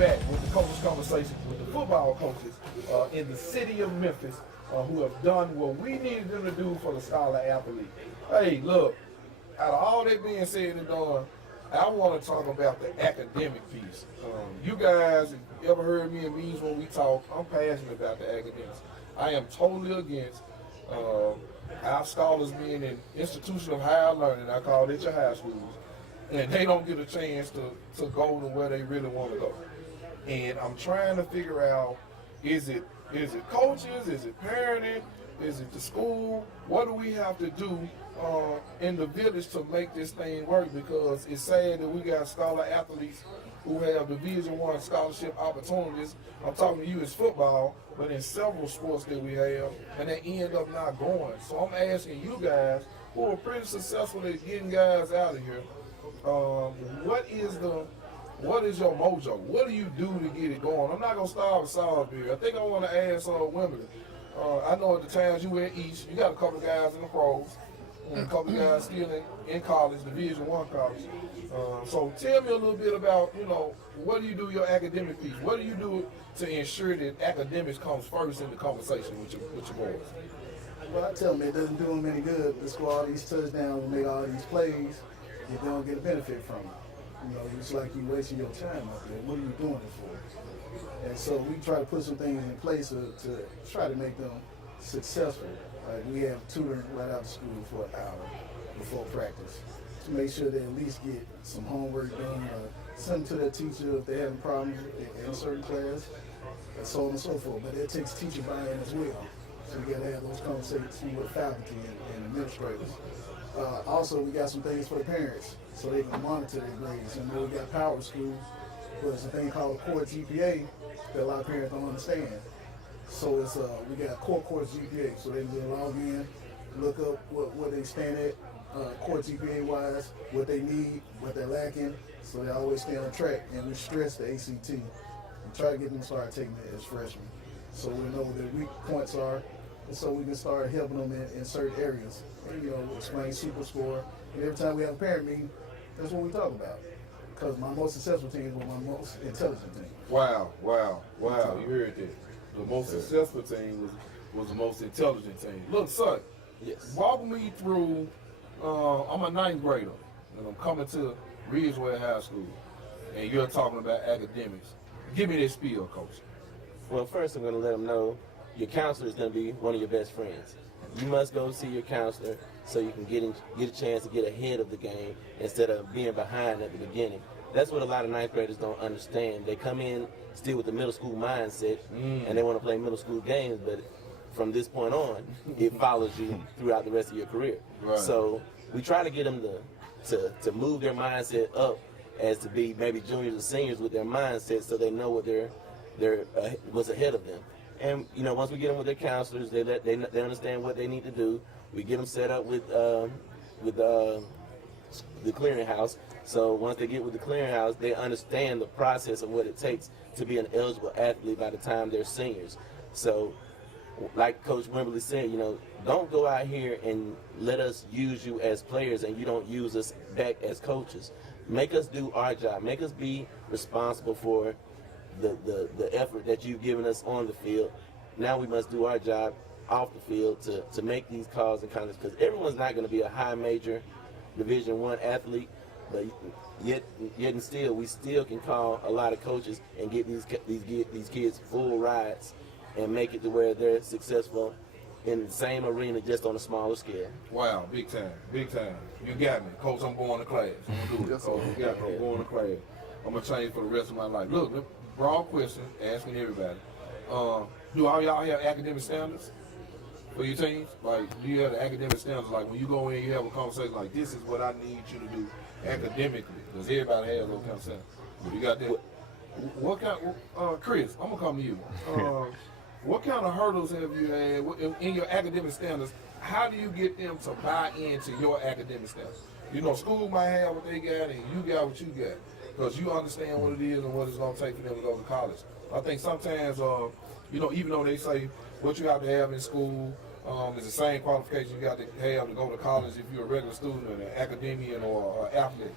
back with the coaches conversation with the football coaches in the city of Memphis who have done what we needed them to do for the scholar athlete. Hey, look, out of all that being said and done, I want to talk about the academic piece. You guys, if you ever heard me and Means when we talk, I'm passionate about the academics. I am totally against our scholars being an institution of higher learning. I call it your high schools. And they don't get a chance to go to where they really want to go. And I'm trying to figure out, is it coaches, is it parenting, is it the school? What do we have to do in the village to make this thing work? Because it's sad that we got scholar athletes who have Division I scholarship opportunities. I'm talking to you as football, but in several sports that we have, and they end up not going. So I'm asking you guys, who are pretty successful at getting guys out of here, what is your mojo? What do you do to get it going? I'm not gonna start with Salisbury. I think I want to ask Wimbledon. I know at the times you were at East, you got a couple of guys in the pros, and a couple of guys still in college, Division I college. So tell me a little bit about, what do you do your academic piece? What do you do to ensure that academics comes first in the conversation with your boys? Well, I tell them it doesn't do them any good to score all these touchdowns and make all these plays if they don't get a benefit from it. It's like you wasting your time up there. What are you doing it for? And so we try to put some things in place to try to make them successful. Like we have tutoring right out of school for an hour before practice to make sure they at least get some homework done, send to their teacher if they're having problems in a certain class, and so on and so forth. But it takes teacher buy-in as well. So we got to have those conversations with faculty and administrators. Also, we got some things for the parents so they can monitor their grades. And then we got power schools, but it's a thing called core GPA that a lot of parents don't understand. So it's we got core course GPA, so they can log in, look up what they stand at, core GPA wise, what they need, what they're lacking, so they always stay on track. And we stress the ACT and try to get them to start taking it as freshmen, so we know what their weak points are, and so we can start helping them in certain areas. And, explain super score. And every time we have a parent meeting, that's what we talk about. Because my most successful team was my most intelligent team. Wow. You heard that. The most successful team was the most intelligent team. Look, son, yes. Walk me through, I'm a ninth grader, and I'm coming to Ridgeway High School, and you're talking about academics. Give me this spiel, Coach. Well, first I'm going to let them know your counselor is going to be one of your best friends. You must go see your counselor so you can get a chance to get ahead of the game instead of being behind at the beginning. That's what a lot of ninth graders don't understand. They come in still with the middle school mindset, and they want to play middle school games, but from this point on, it follows you throughout the rest of your career. Right. So we try to get them to move their mindset up as to be maybe juniors or seniors with their mindset, so they know what what's ahead of them. And once we get them with their counselors, they understand what they need to do. We get them set up with the clearinghouse. So once they get with the clearinghouse, they understand the process of what it takes to be an eligible athlete by the time they're seniors. So, like Coach Wimberly said, don't go out here and let us use you as players and you don't use us back as coaches. Make us do our job. Make us be responsible for the effort that you've given us on the field. Now we must do our job off the field to make these calls and comments, because everyone's not going to be a high major Division I athlete, but yet and still we still can call a lot of coaches and get these kids full rides and make it to where they're successful in the same arena, just on a smaller scale. Wow, big time. You got me, Coach. I'm going to class. I'm gonna do it, Coach. You got me. I'm going to class. I'm gonna change for the rest of my life. Look, broad question, asking everybody. Do all y'all have academic standards for your teams? Like, do you have the academic standards? Like, when you go in, you have a conversation like, this is what I need you to do academically. Because everybody has those kind of standards. But you got that. What kind? Chris, I'm gonna come to you. What kind of hurdles have you had in your academic standards? How do you get them to buy into your academic standards? School might have what they got, and you got what you got, because you understand what it is and what it's going to take for them to go to college. I think sometimes, even though they say what you have to have in school is the same qualification you got to have to go to college if you're a regular student, or an academician, or an athlete.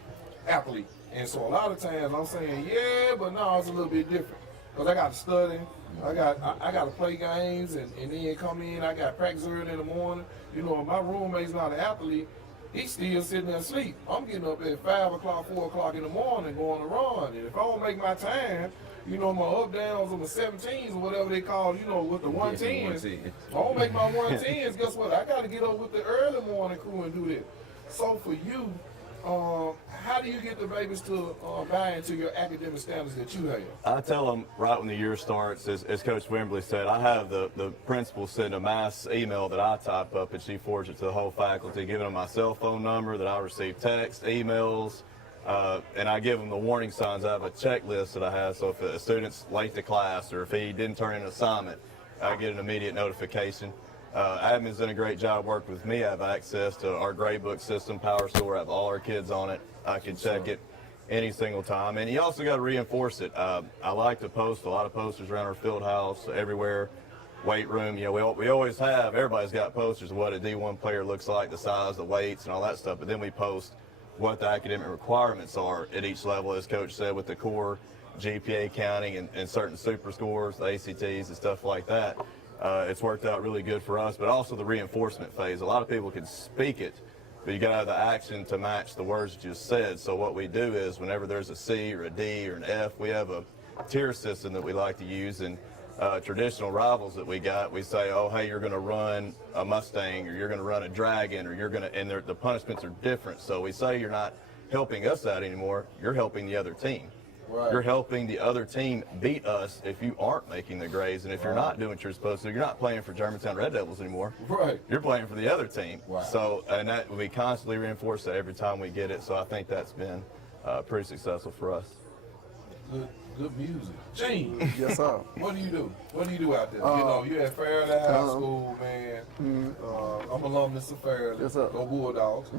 athlete. And so a lot of times I'm saying, yeah, but no, it's a little bit different. Because I got to study, I got to play games, and then come in, I got practice early in the morning. You know, if my roommate's not an athlete, he's still sitting there asleep. I'm getting up at 5 o'clock, 4 o'clock in the morning going to run. And if I don't make my time, you know, my up downs or my 17s or whatever they call, you know, with the 110s. I don't make my 110s, guess what? I got to get up with the early morning crew and do that. So for you, how do you get the babies to buy into your academic standards that you have? I tell them right when the year starts, as Coach Wimberly said, I have the principal send a mass email that I type up, and she forwards it to the whole faculty, giving them my cell phone number, that I receive text, emails, and I give them the warning signs. I have a checklist that I have, so if a student's late to class or if he didn't turn in an assignment, I get an immediate notification. Admin's done a great job working with me. I have access to our gradebook system, Power Store. I have all our kids on it. I can check it any single time. And you also got to reinforce it. I like to post a lot of posters around our field house, everywhere, weight room. You know, we always have, everybody's got posters of what a D1 player looks like, the size, the weights, and all that stuff. But then we post what the academic requirements are at each level, as Coach said, with the core GPA counting and certain super scores, the ACTs and stuff like that. It's worked out really good for us, but also the reinforcement phase. A lot of people can speak it, but you got to have the action to match the words that you just said. So what we do is whenever there's a C or a D or an F, we have a tier system that we like to use. And traditional rivals that we got, we say, oh, hey, you're going to run a Mustang, or you're going to run a Dragon, or you're going to, and the punishments are different. So we say you're not helping us out anymore, you're helping the other team. Right. You're helping the other team beat us if you aren't making the grades, and if you're not doing what you're supposed to. You're not playing for Germantown Red Devils anymore. Right. You're playing for the other team. Wow. So, and that we constantly reinforce that every time we get it. So I think that's been pretty successful for us. Good music. Ching. Yes, sir. What do you do? What do you do out there? You know, you at Fairleigh High School, man. I'm alumnus of Fairleigh. Yes, sir. Go Bulldogs.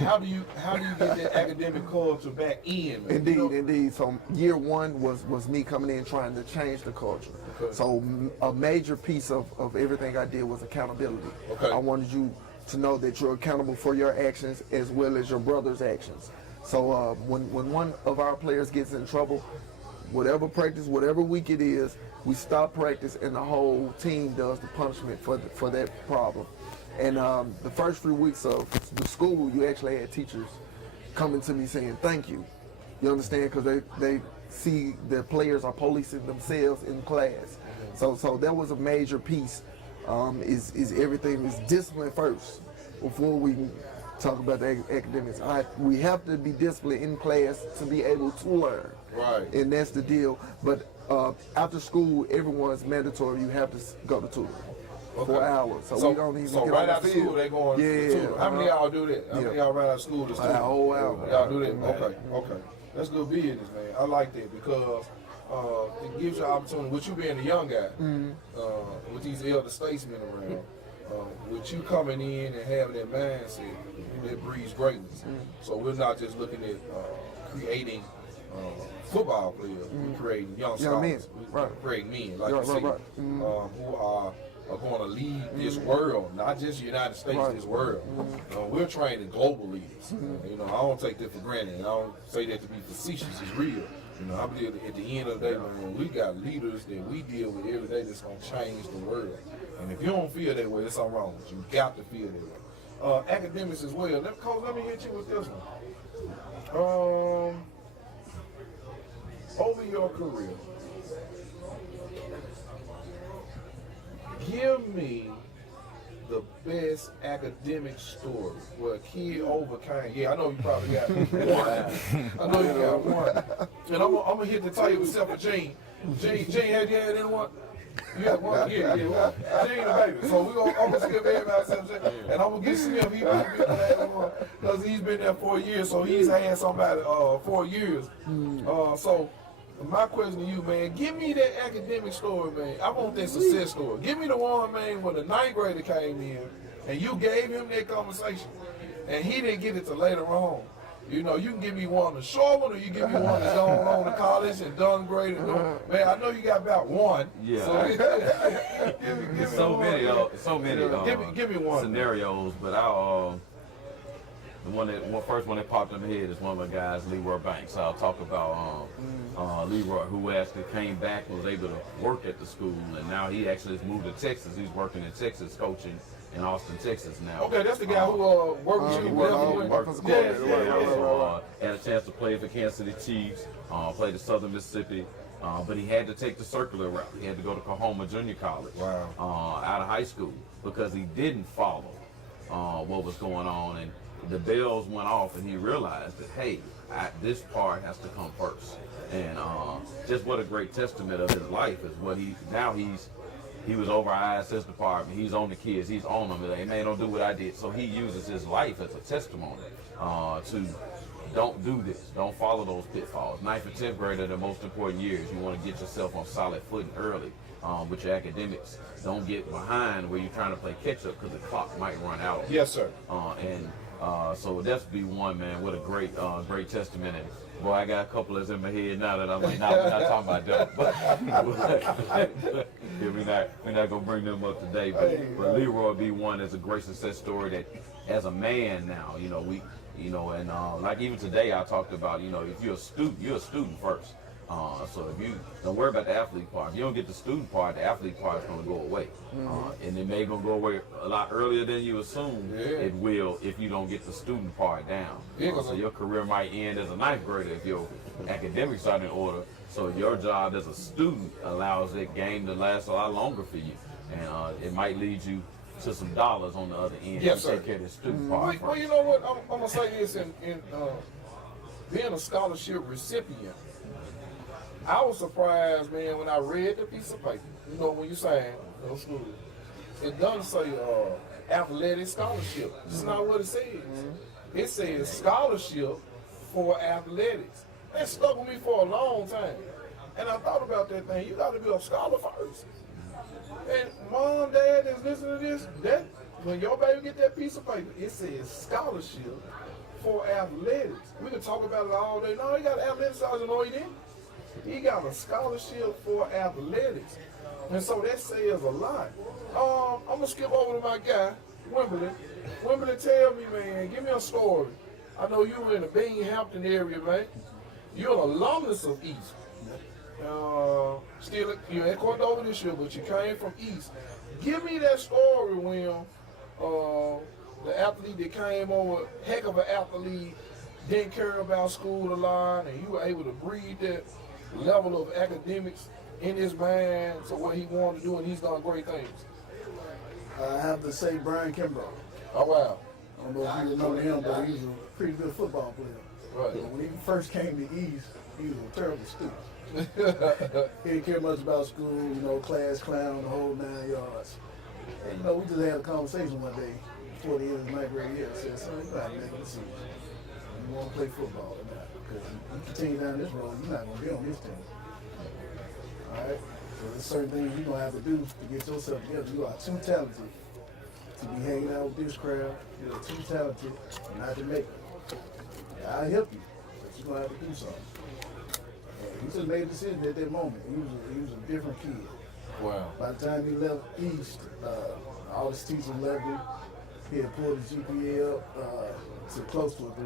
How do you get that academic culture back in? Man? Indeed. So year one was me coming in trying to change the culture. Okay. So a major piece of everything I did was accountability. Okay. I wanted you to know that you're accountable for your actions as well as your brother's actions. So when one of our players gets in trouble, whatever practice, whatever week it is, we stop practice and the whole team does the punishment for that problem. And the first few weeks of the school, you actually had teachers coming to me saying thank you. You understand? Because they see the players are policing themselves in class. So that was a major piece. Is everything is discipline first before we can talk about the academics. We have to be disciplined in class to be able to learn. Right. And that's the deal. But after school, everyone's mandatory. You have to go to tutor. Okay. 4 hours. So we don't even so get right on after the field. school, they going to tutor. How many of y'all do that? How many of y'all right out of school to student? A whole hour. Y'all do that? Okay. That's good business, man. I like that because it gives you an opportunity, with you being a young guy, with these elder statesmen around, with you coming in and having that mindset, that breeds greatness. So we're not just looking at creating football players, we're creating young scholars. We're creating men, like you said, who are going to lead this world, not just the United States, this world. We're training global leaders. You know, I don't take that for granted. I don't say that to be facetious. It's real. You know, I believe at the end of the day, man, we got leaders that we deal with every day that's going to change the world. And if you don't feel that way, there's something wrong with you. You got to feel that way. Academics as well. Coach, let me hit you with this one. Over your career, give me the best academic story where a kid overcame. Yeah, I know you probably got one. I know you got one. And I'm gonna hit the table except for Ching. Ching, have you had anyone? You got one? Yeah. Ching the baby. So I'm gonna skip everybody except Ching. And I'm gonna get Smith. He might be the last one because he's been there 4 years. So he's had somebody 4 years. So my question to you, man, give me that academic story, man. I want that success story. Give me the one, man, where the 9th grader came in and you gave him that conversation and he didn't get it till later on. You know, you can give me one, the short one, or you give me one that's gone on to college and done great. And man, I know you got about one. Yeah. So give me so many give me one. scenarios, but the first one that popped in my head is one of my guys, Leroy Banks. I'll talk about Leroy, who actually came back and was able to work at the school, and now he actually has moved to Texas. He's working in Texas, coaching in Austin, Texas now. Okay, that's the guy who worked with you. Had a chance to play for Kansas City Chiefs, played at Southern Mississippi, but he had to take the circular route. He had to go to Coahoma Junior College out of high school because he didn't follow what was going on, and the bells went off, and he realized that, hey, this part has to come first. And just what a great testament of his life is what he was over our ISS department. He's on the kids. He's on them. Like, man, don't do what I did. So he uses his life as a testimony to don't do this. Don't follow those pitfalls. 9th and 10th grade are the most important years. You want to get yourself on solid footing early with your academics. Don't get behind where you're trying to play catch up because the clock might run out. Yes, sir. So that's be one, man. What a great testament. And boy, I got a couple that's in my head now that I'm like, we're not talking about them. But yeah, we're not gonna bring them up today. But Leroy be one that's a great success story that, as a man now, like even today I talked about, if you're a student first. So if you don't worry about the athlete part, if you don't get the student part, the athlete part is going to go away. And it may going to go away a lot earlier than you assume it will if you don't get the student part down. So your career might end as a 9th grader if your academics are in order. So your job as a student allows that game to last a lot longer for you. And it might lead you to some dollars on the other end. Yes, sir. Take care of the student part. Well, you know what? I'm going to say this in being a scholarship recipient. I was surprised, man, when I read the piece of paper. When you saying, school, it doesn't say athletic scholarship. That's not what it says. It says scholarship for athletics. That stuck with me for a long time. And I thought about that thing. You got to be a scholar first. And mom, dad is listening to this. That when your baby get that piece of paper, it says scholarship for athletics. We can talk about it all day. No, he got an athletic scholarship. No, he didn't. He got a scholarship for athletics. And so that says a lot. I'm going to skip over to my guy, Wimberly. Wimberly, tell me, man, give me a story. I know you were in the Binghamton area, man. You're an alumnus of East. Still, you're at Cordova this year, but you came from East. Give me that story when the athlete that came over, heck of an athlete, didn't care about school a lot, and you were able to breed that level of academics in his mind to what he wanted to do, and he's done great things. I have to say Brian Kimbrough. Oh, wow. I don't know if you remember him, but he was a pretty good football player. Right. But when he first came to East, he was a terrible student. He didn't care much about school, class clown, the whole 9 yards. And, we just had a conversation one day before the end of the 9th grade year. I said, son, you got to make a decision. You want to play football or not? Because you continue down this road, you're not going to be on this team. All right? So there's certain things you're going to have to do to get yourself together. You are too talented to be hanging out with this crowd. You're too talented not to make it. I'll help you, but you're going to have to do something. He just made a decision at that moment. He was a different kid. Wow. By the time he left East, all his teachers left him. He had pulled his GPA up to close to a 3.0.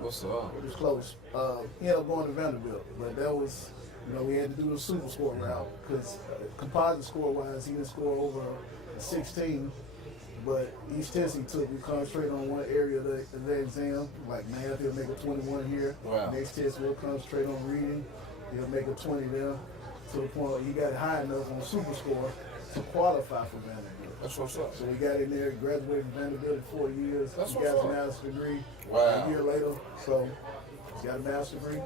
What's up? It was close. He ended up going to Vanderbilt, but that was, we had to do the super score route because composite score-wise, he didn't score over 16. But each test he took, we concentrate on one area of the exam. Like math, he'll make a 21 here. Wow. Next test, we'll concentrate on reading. He'll make a 20 there. To the point where he got high enough on super score to qualify for Vanderbilt. That's what's up. So we got in there, graduated from Vanderbilt in 4 years. That's he what's got up. his master's degree Wow. a year later. So he's got a master's degree.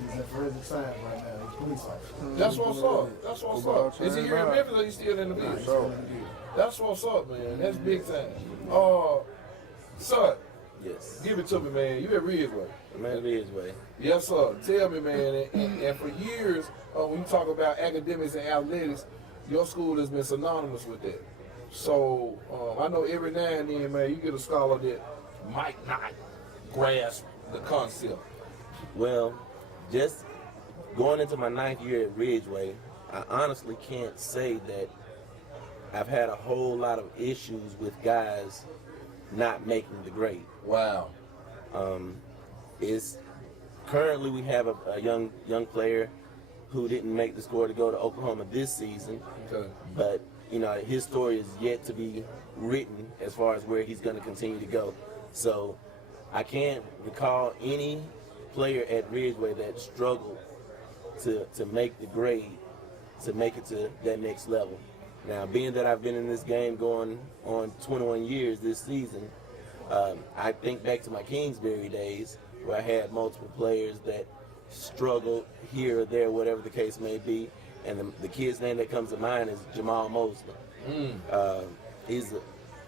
He's in forensic science right now. He's a police officer. That's what's up. That's what's up. Is he here in Memphis or is he still in the He's business? still in the deal. That's what's up, man. That's big time. Son, Yes. give it to me, man. You at Ridgeway. Man, Ridgeway. Yes, sir. Tell me, man. And for years, when you talk about academics and athletics, your school has been synonymous with that. So I know every now and then, man, you get a scholar that might not grasp the concept. Well, just going into my 9th year at Ridgeway, I honestly can't say that I've had a whole lot of issues with guys not making the grade. Wow. Is currently we have a young player who didn't make the score to go to Oklahoma this season, Okay. but you know his story is yet to be written as far as where he's going to continue to go. So I can't recall any player at Ridgeway that struggled to make the grade, to make it to that next level. Now, being that I've been in this game going on 21 years this season, I think back to my Kingsbury days where I had multiple players that struggled here or there, whatever the case may be. And the kid's name that comes to mind is Jamal Mosley. He's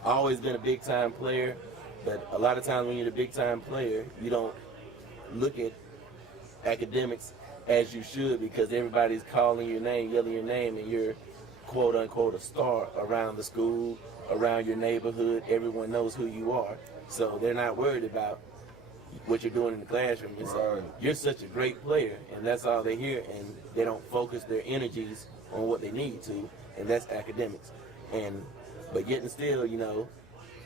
always been a big-time player, but a lot of times when you're a big-time player, you don't look at academics as you should because everybody's calling your name, yelling your name, and you're quote-unquote a star around the school, around your neighborhood. Everyone knows who you are. So they're not worried about what you're doing in the classroom. It's Right. You're such a great player, and that's all they hear, and they don't focus their energies on what they need to, and that's academics. But yet and still, you know,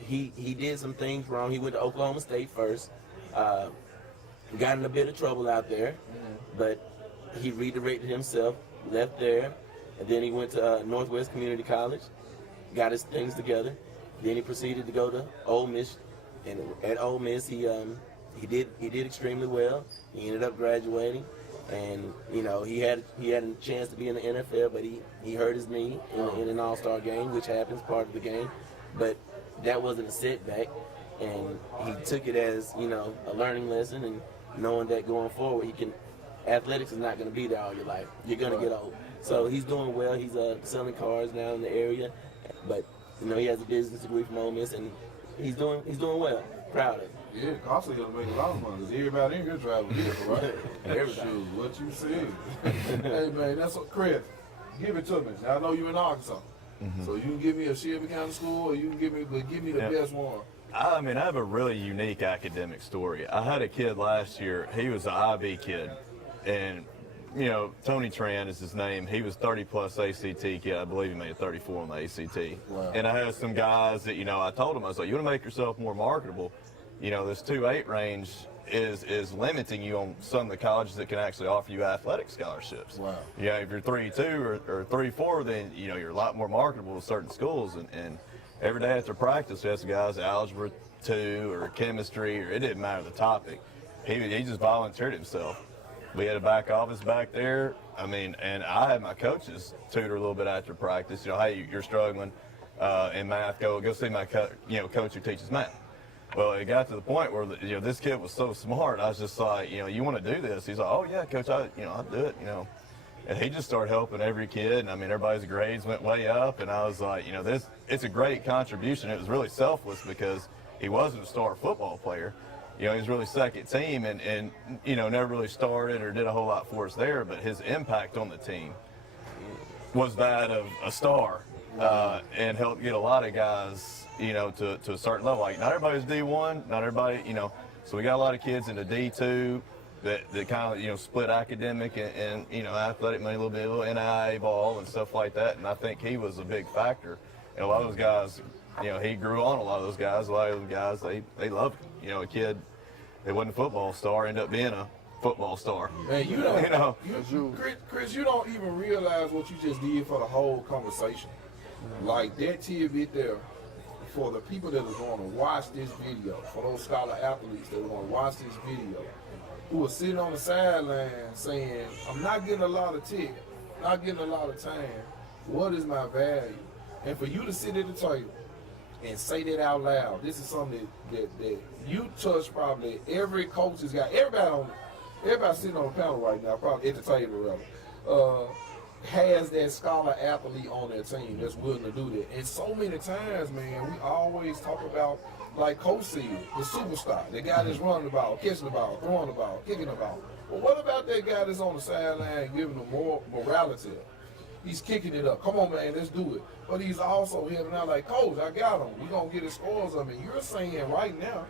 he did some things wrong. He went to Oklahoma State first, got in a bit of trouble out there, but he redirected himself, left there, and then he went to Northwest Community College, got his things together. Then he proceeded to go to Ole Miss, and at Ole Miss he did extremely well. He ended up graduating, and you know he had a chance to be in the NFL, but he hurt his knee in an All-Star game, which happens, part of the game. But that wasn't a setback, and he took it as, you know, a learning lesson, and knowing that going forward, athletics is not going to be there all your life. You're going to get old. So he's doing well. He's selling cars now in the area, but you know he has a business degree from Ole Miss, and he's doing well. Proud of him. Yeah, Costa gonna make a lot of money. 'Cause everybody in here travel vehicle, right? Everybody. Shoot, what you said. Hey man, that's what Chris. Give it to me. Now, I know you in Arkansas, so you can give me a Shelby County school, or you can give me the best one. I mean, I have a really unique academic story. I had a kid last year. He was an IB kid, and you know, Tony Tran is his name. He was 30-plus ACT kid. I believe he made a 34 on the ACT. Wow. And I had some guys that, you know, I told him, I was like, you want to make yourself more marketable? You know, this 2.8 range is limiting you on some of the colleges that can actually offer you athletic scholarships. Wow. Yeah, if you're 3.2 or 3.4, then, you know, you're a lot more marketable to certain schools. And every day after practice, we had some guys, algebra 2 or chemistry, or it didn't matter the topic. He just volunteered himself. We had a back office back there. I mean, and I had my coaches tutor a little bit after practice. You know, hey, you're struggling in math. Go see my coach who teaches math. Well, it got to the point where this kid was so smart. I was just like, you want to do this? He's like, oh yeah, coach, I'll do it. And he just started helping every kid. And I mean, everybody's grades went way up. And I was like, it's a great contribution. It was really selfless because he wasn't a star football player. He was really second team and never really started or did a whole lot for us there, but his impact on the team was that of a star and helped get a lot of guys, to a certain level. Like, not everybody's D1, not everybody, so we got a lot of kids into D2 that kind of, split academic and athletic money a little bit, a little NIA ball and stuff like that, and I think he was a big factor. And a lot of those guys, he grew on a lot of those guys. A lot of those guys, they loved him. A kid that wasn't a football star ended up being a football star. Man, Chris, you don't even realize what you just did for the whole conversation. Like that tidbit there, for the people that are going to watch this video, for those scholar athletes that are going to watch this video, who are sitting on the sideline saying, I'm not getting a lot of tick, not getting a lot of time. What is my value? And for you to sit at the table and say that out loud, this is something that you touch probably every coach has got. Everybody sitting on the panel right now, probably at the table rather, has that scholar athlete on their team that's willing to do that. And so many times, man, we always talk about, like Coach said, the superstar, the guy that's running the ball, catching the ball, throwing the ball, kicking the ball. But what about that guy that's on the sideline giving them more morality? He's kicking it up. Come on, man, let's do it. But he's also helping out like, Coach, I got him. We're going to get his scores up. And you're saying right now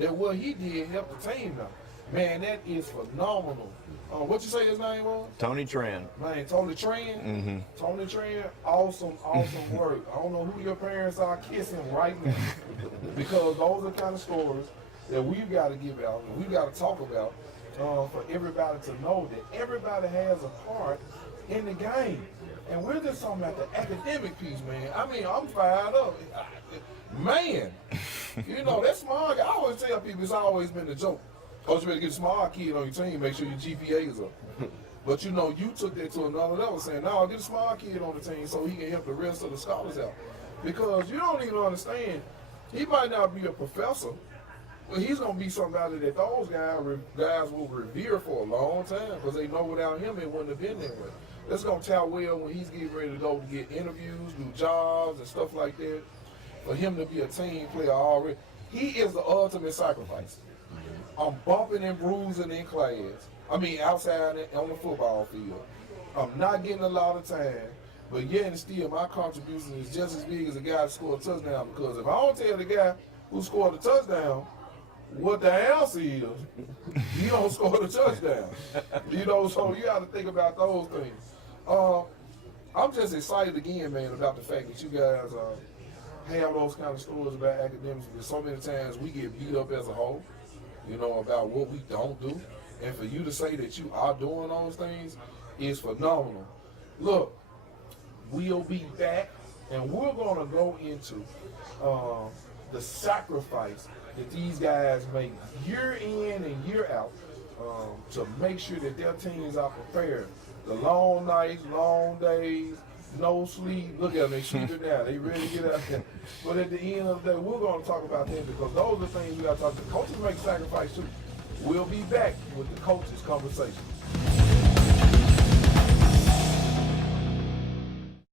that what he did helped the team now. Man, that is phenomenal. What you say his name was? Tony Tran. Man, Tony Tran. Mm-hmm. Tony Tran, awesome work. I don't know who your parents are, kiss him right now. Because those are the kind of stories that we've got to give out and we've got to talk about for everybody to know that everybody has a part in the game. And we're just talking about the academic piece, man. I mean, I'm fired up. Man, you know, that smart guy, I always tell people it's always been a joke. Coach, you better get a smart kid on your team, make sure your GPA is up. But you know, you took that to another level, saying, no, get a smart kid on the team so he can help the rest of the scholars out. Because you don't even understand, he might not be a professor, but he's going to be somebody that those guys will revere for a long time because they know without him it wouldn't have been that way. That's going to tell well when he's getting ready to go to get interviews, do jobs, and stuff like that. For him to be a team player already, he is the ultimate sacrifice. I'm bumping and bruising in class. I mean, outside on the football field. I'm not getting a lot of time, but yet and still, my contribution is just as big as a guy that scored a touchdown. Because if I don't tell the guy who scored a touchdown what the answer is, he don't score the touchdown. You know, so you got to think about those things. I'm just excited again, man, about the fact that you guys have those kind of stories about academics. Because so many times we get beat up as a whole, you know, about what we don't do. And for you to say that you are doing those things is phenomenal. Look, we'll be back, and we're going to go into the sacrifice that these guys make year in and year out to make sure that their teams are prepared. The long nights, long days, no sleep. Look at them, they sleeping now. They ready to get out there. But at the end of the day, we're going to talk about that because those are things we got to talk to. Coaches make sacrifice too. We'll be back with the coaches conversation.